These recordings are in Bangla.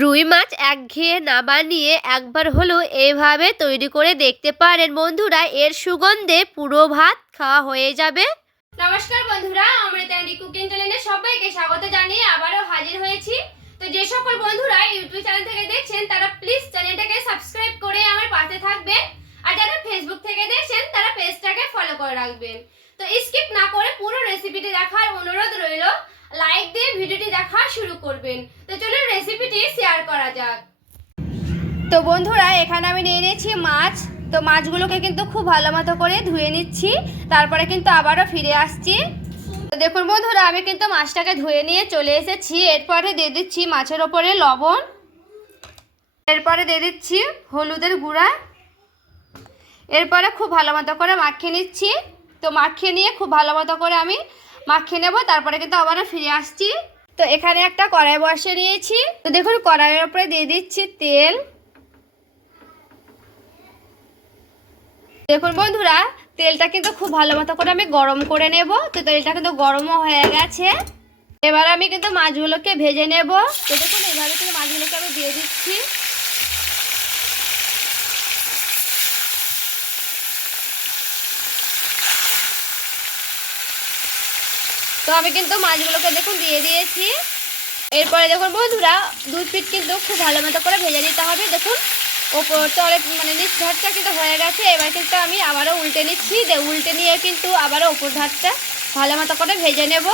রুই মাছ একঘেয়ে না বানিয়ে একবার হলেও এইভাবে তৈরি করে দেখতে পারেন বন্ধুরা। এর সুগন্ধে পুরো ভাত খাওয়া হয়ে যাবে। নমস্কার বন্ধুরা, অমৃতান্ডি কুকিং চ্যানেলে সবাইকে স্বাগত জানিয়ে আবারও হাজির হয়েছি। তো যে সকল বন্ধুরা ইউটিউব চ্যানেল থেকে দেখছেন তারা প্লিজ চ্যানেলটাকে সাবস্ক্রাইব করে আমার পাশে থাকবেন, আর যারা ফেসবুক থেকে দেখছেন তারা পেজটাকে ফলো করে রাখবেন। তো স্কিপ না করে পুরো রেসিপিটি দেখার অনুরোধ রইল। লাইক দিয়ে ভিডিওটি দেখা শুরু করবেন। তো চলুন রেসিপিটি শেয়ার করা যাক। তো বন্ধুরা এখানে আমি নিয়ে নিয়েছি মাছ। তো মাছগুলোকে কিন্তু খুব ভালো মতো করে ধুয়ে নিচ্ছি, তারপরে কিন্তু আবারও ফিরে আসছি। তো দেখুন বন্ধুরা, আমি কিন্তু মাছটাকে ধুয়ে নিয়ে চলে এসেছি। এরপরে দিয়ে দিচ্ছি মাছের ওপরে লবণ, এরপরে দিয়ে দিচ্ছি হলুদের গুঁড়া, এরপরে খুব ভালো মতো করে মাখিয়ে নিচ্ছি। তো মাখিয়ে নিয়ে খুব ভালো মতো করে আমি মাখিয়ে নেব, তারপরে কিন্তু আবারও ফিরে আসছি। তো এখানে একটা কড়াই বসিয়ে নিয়েছি। তো দেখুন কড়াইয়ের ওপরে দিয়ে দিচ্ছি তেল। দেখুন বন্ধুরা, তেলটা কিন্তু খুব ভালো মতো করে আমি গরম করে নেব। তো তেলটা কিন্তু গরমও হয়ে গেছে। এবার আমি কিন্তু মাছগুলোকে ভেজে নেব। তো দেখুন এইভাবে কিন্তু মাছগুলোকে আমি দিয়ে দিচ্ছি। তো আমি কিন্তু মাছগুলোকে দেখুন দিয়ে দিয়েছি। এরপরে দেখুন বন্ধুরা, দুই পিঠ কিন্তু খুব ভালো মতো করে ভেজে নিতে হবে। দেখুন ওপর তলে মানে নিচ ধারটা কিন্তু হয়ে গেছে। এবার কিন্তু আমি আবারও উল্টে নিচ্ছি। উল্টে নিয়ে কিন্তু আবারও ওপর ধারটা ভালো মতো করে ভেজে নেব।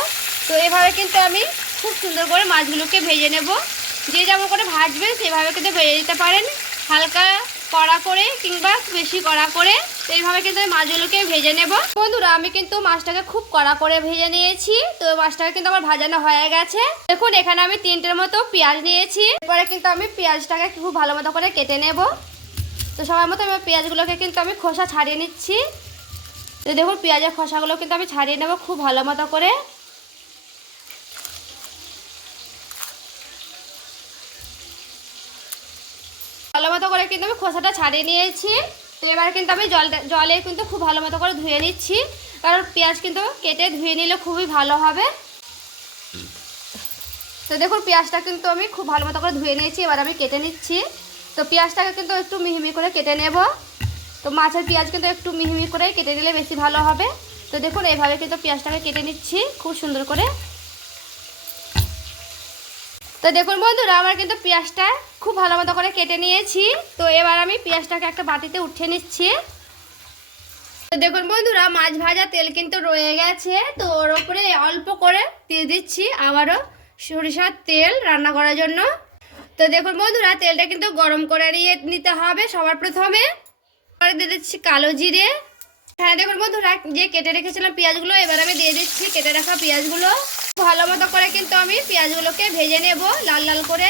তো এভাবে কিন্তু আমি খুব সুন্দর করে মাছগুলোকে ভেজে নেব। যে যেমন করে ভাজবেন সেভাবে কিন্তু ভেজে দিতে পারেন, হালকা কড়া করে কিংবা বেশি কড়া করে। তো এইভাবে কিন্তু আমি মাছগুলোকে ভেজে নেব। বন্ধুরা আমি কিন্তু মাছটাকে খুব কড়া করে ভেজে নিয়েছি। তো মাছটাকে কিন্তু আমার ভাজানো হয়ে গেছে। দেখুন এখানে আমি 3টের মতো পেঁয়াজ নিয়েছি। এরপরে কিন্তু আমি পেঁয়াজটাকে খুব ভালো মতো করে কেটে নেব। তো সময় মতো আমি পেঁয়াজগুলোকে কিন্তু আমি খোসা ছাড়িয়ে নিচ্ছি। তো দেখুন পেঁয়াজের খোসাগুলো কিন্তু আমি ছাড়িয়ে নেব খুব ভালো মতো করে। ভালো মতো করে কিন্তু আমি খোসাটা ছাড়িয়ে নিয়েছি। তো এবার কিন্তু আমি জলে কিন্তু খুব ভালো মতো করে ধুয়ে নিচ্ছি, কারণ পেঁয়াজ কিন্তু কেটে ধুয়ে নিলে খুবই ভালো হবে। তো দেখুন পেঁয়াজটা কিন্তু আমি খুব ভালো মতো করে ধুয়ে নিয়েছি। এবার আমি কেটে নিচ্ছি। তো পেঁয়াজটাকে কিন্তু একটু মিহি করে কেটে নেব। তো মাছের পেঁয়াজ কিন্তু একটু মিহি করে কেটে নিলে বেশি ভালো হবে। তো দেখুন এইভাবে কিন্তু পেঁয়াজটাকে কেটে নিচ্ছি খুব সুন্দর করে। তো দেখুন বন্ধুরা, আমার কিন্তু পেঁয়াজটা খুব ভালো মতো করে কেটে নিয়েছি। তো এবার আমি পেঁয়াজটাকে একটা বাটিতে উঠিয়ে নিচ্ছি। তো দেখুন বন্ধুরা, মাছ ভাজা তেল কিন্তু রয়ে গেছে। তো ওর উপরে অল্প করে দিয়ে দিচ্ছি আবারও সরিষার তেল রান্না করার জন্য। তো দেখুন বন্ধুরা, তেলটা কিন্তু গরম করে নিতে হবে সবার প্রথমে। এবারে দিয়ে দিচ্ছি কালো জিরে। হ্যাঁ দেখুন বন্ধুরা, যে কেটে রেখেছিলাম পেঁয়াজগুলো এবার আমি দিয়ে দিচ্ছি কেটে রাখা পেঁয়াজগুলো। ভালো মতো করে কিন্তু আমি পেঁয়াজগুলোকে ভেজে নেব লাল লাল করে।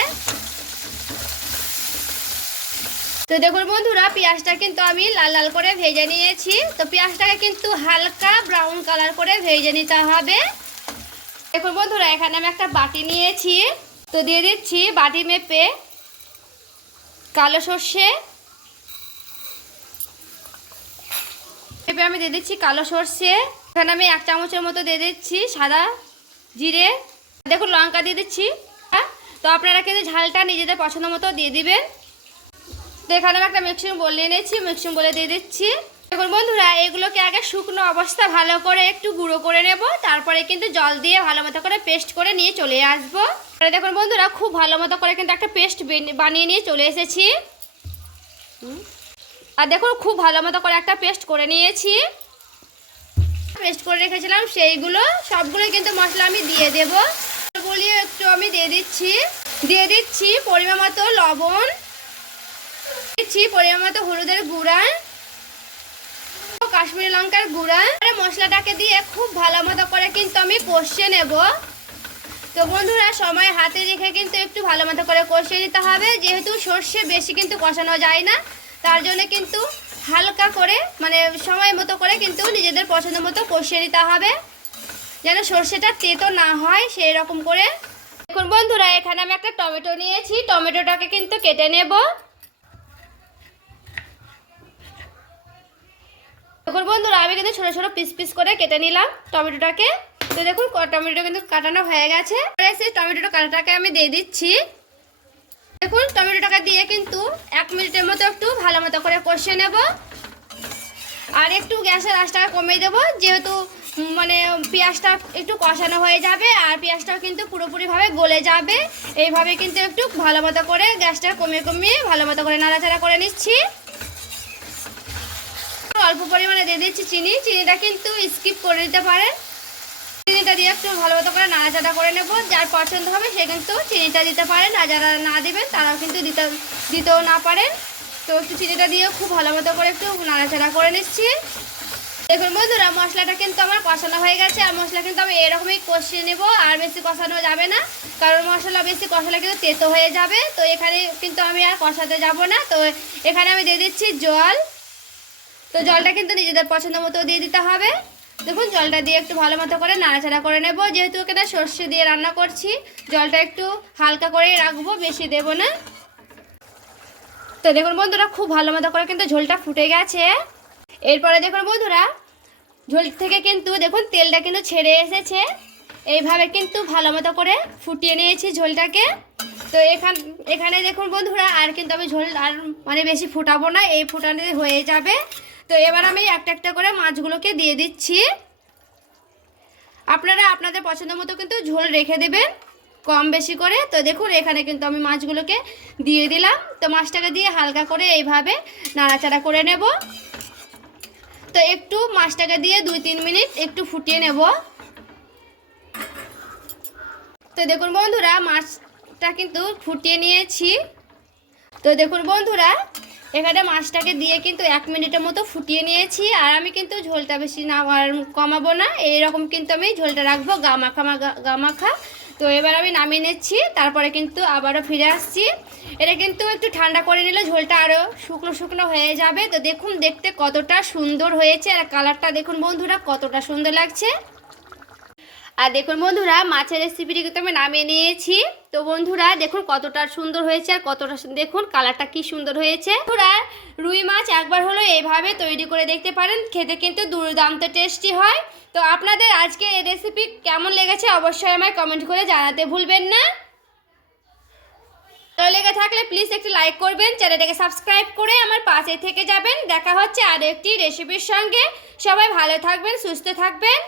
তো দেখুন বন্ধুরা, পেঁয়াজটা কিন্তু আমি লাল লাল করে ভেজে নিয়েছি। তো পেঁয়াজটাকে কিন্তু হালকা ব্রাউন কালার করে ভেজে নিতে হবে। দেখুন বন্ধুরা, এখানে আমি একটা বাটি নিয়েছি। তো দিয়ে দিচ্ছি বাটি মেপে কালো সর্ষে। মেপে আমি দিয়ে দিচ্ছি কালো সর্ষে। এখানে আমি 1 চামচের মতো দিয়ে দিচ্ছি সাদা জিরে। দেখুন লঙ্কা দিয়ে দিচ্ছি। তো আপনারা কিন্তু ঝালটা নিজেদের পছন্দ মতো দিয়ে দিবেন। তো এখানে আমি একটা মিক্সিং বোল নিয়ে নিয়েছি, মিক্সিং বোলে দিয়ে দিচ্ছি। দেখুন বন্ধুরা, এগুলোকে আগে শুকনো অবস্থা ভালো করে একটু গুঁড়ো করে নেব, তারপরে কিন্তু জল দিয়ে ভালো মতো করে পেস্ট করে নিয়ে চলে আসবো। দেখুন বন্ধুরা, খুব ভালো মতো করে কিন্তু একটা পেস্ট বানিয়ে নিয়ে চলে এসেছি। আর দেখুন খুব ভালো মতো করে একটা পেস্ট করে নিয়েছি। পেস্ট করে রেখেছিলাম সেইগুলো সবগুলো কিন্তু মশলা আমি দিয়ে দেব। বলিয়ে একটু আমি দিয়ে দিচ্ছি পরিমাণ মতো লবণ, দিচ্ছি পরিমাণ মতো হলুদের গুঁড়া, কাশ্মীরি লঙ্কার গুঁড়া। মশলাটাকে দিয়ে খুব ভালো মতো করে কিন্তু আমি কষিয়ে নেব। তো বন্ধুরা, সময় হাতে রেখে কিন্তু একটু ভালো মতো করে কষিয়ে নিতে হবে, যেহেতু সর্ষে বেশি কিন্তু কষানো যায় না। তার জন্য কিন্তু হালকা করে মানে সময় মতো করে কিন্তু নিজেদের পছন্দ মতো কষিয়ে নিতে হবে, যেন সর্ষেটা তেতো না হয় সেই রকম করে। দেখুন বন্ধুরা, এখানে আমি একটা টমেটো নিয়েছি। টমেটোটাকে কিন্তু কেটে নেব। দেখুন বন্ধুরা, আমি কিন্তু ছোটো ছোটো পিস পিস করে কেটে নিলাম টমেটোটাকে। তো দেখুন টমেটো কিন্তু কাটানো হয়ে গেছে। টমেটোটা কাটাটাকে আমি দিয়ে দিচ্ছি। দেখুন টমেটোটাকে দিয়ে কিন্তু 1 মিনিটের মতো একটু ভালো মতো করে কষিয়ে নেব। আর একটু গ্যাসের আঁচটাকে কমিয়ে দেবো, যেহেতু মানে পেঁয়াজটা একটু কষানো হয়ে যাবে আর পেঁয়াজটাও কিন্তু পুরোপুরিভাবে গলে যাবে। এইভাবে কিন্তু একটু ভালো মতো করে গ্যাসটা কমিয়ে কমিয়ে ভালো মতো করে নাড়াচাড়া করে নিচ্ছি। অল্প পরিমাণে দিয়ে দিচ্ছি চিনি, চিনিটা কিন্তু স্কিপ করে দিতে পারেন। চিনিটা দিয়ে একটু ভালো মতো করে নাড়াচাড়া করে নেব। যার পছন্দ হবে সে কিন্তু চিনিটা দিতে পারেন, আর যারা না দিবেন তারাও কিন্তু দিতেও না পারেন। তো একটু চিনিটা দিয়ে খুব ভালো মতো করে একটু নাড়াচাড়া করে নিচ্ছি। দেখুন বন্ধুরা, মশলাটা কিন্তু আমার কষানো হয়ে গেছে। আর মশলা কিন্তু আমি এরকমই কষিয়ে নেব, আর বেশি কষানো যাবে না, কারণ মশলা বেশি কষালে কিন্তু তেতো হয়ে যাবে। তো এখানে কিন্তু আমি আর কষাতে যাব না। তো এখানে আমি দিয়ে দিচ্ছি জল। তো জলটা কিন্তু নিজেদের পছন্দ মতো দিয়ে দিতে হবে। দেখুন জলটা দিয়ে একটু ভালো মতো করে নাড়াচাড়া করে নেব। যেহেতু এখানে সর্ষে দিয়ে রান্না করছি, জলটা একটু হালকা করেই রাখবো, বেশি দেব না। তো দেখুন বন্ধুরা, খুব ভালো মতো করে কিন্তু ঝোলটা ফুটে গেছে। এরপরে দেখুন বন্ধুরা, ঝোল থেকে কিন্তু দেখুন তেলটা কিন্তু ছেড়ে এসেছে। এইভাবে কিন্তু ভালো মতো করে ফুটিয়ে নিয়েছি ঝোলটাকে। তো এখানে দেখুন বন্ধুরা, আর কিন্তু আমি ঝোল আর মানে বেশি ফুটাবো না, এই ফুটানো হয়ে যাবে। তো এবার আমি একটা একটা করে মাছগুলোকে দিয়ে দিচ্ছি। আপনারা আপনাদের পছন্দ মতো কিন্তু ঝোল রেখে দেবেন কম বেশি করে। তো দেখুন এখানে কিন্তু আমি মাছগুলোকে দিয়ে দিলাম। তো মাছটাকে দিয়ে হালকা করে এইভাবে নাড়াচাড়া করে নেব। তো একটু মাছটাকে দিয়ে 2-3 মিনিট একটু ফুটিয়ে নেব। তো দেখুন বন্ধুরা, মাছটা কিন্তু ফুটিয়ে নিয়েছি। তো দেখুন বন্ধুরা, এখানে মাছটাকে দিয়ে কিন্তু 1 মিনিটের মতো ফুটিয়ে নিয়েছি। আর আমি কিন্তু ঝোলটা বেশি না আর কমাবো না, এইরকম কিন্তু আমি ঝোলটা রাখবো গামাখা। তো এবার আমি নামিয়ে নিচ্ছি, তারপরে কিন্তু আবারও ফিরে আসছি। এটা কিন্তু একটু ঠান্ডা করে নিলে ঝোলটা আরও শুকনো শুকনো হয়ে যাবে। তো দেখুন দেখতে কতটা সুন্দর হয়েছে, আর কালারটা দেখুন বন্ধুরা কতটা সুন্দর লাগছে। আর দেখুন বন্ধুরা, মাছের রেসিপিটি কিন্তু আমি নামিয়ে নিয়েছি। তো বন্ধুরা দেখুন কতটা সুন্দর হয়েছে, আর কতটা দেখুন কালারটা কি সুন্দর হয়েছে। বন্ধুরা, রুই মাছ একবার হলো এভাবে তৈরি করে দেখতে পারেন, খেতে কিন্তু দুর্দান্ত টেস্টি হয়। তো আপনাদের আজকে এই রেসিপি কেমন লেগেছে অবশ্যই আমায় কমেন্ট করে জানাতে ভুলবেন না। ভালো লেগে থাকলে প্লিজ একটি লাইক করবেন, চ্যানেলটাকে সাবস্ক্রাইব করে আমার পাশে থেকে যাবেন। দেখা হচ্ছে আরও একটি রেসিপির সঙ্গে। সবাই ভালো থাকবেন, সুস্থ থাকবেন।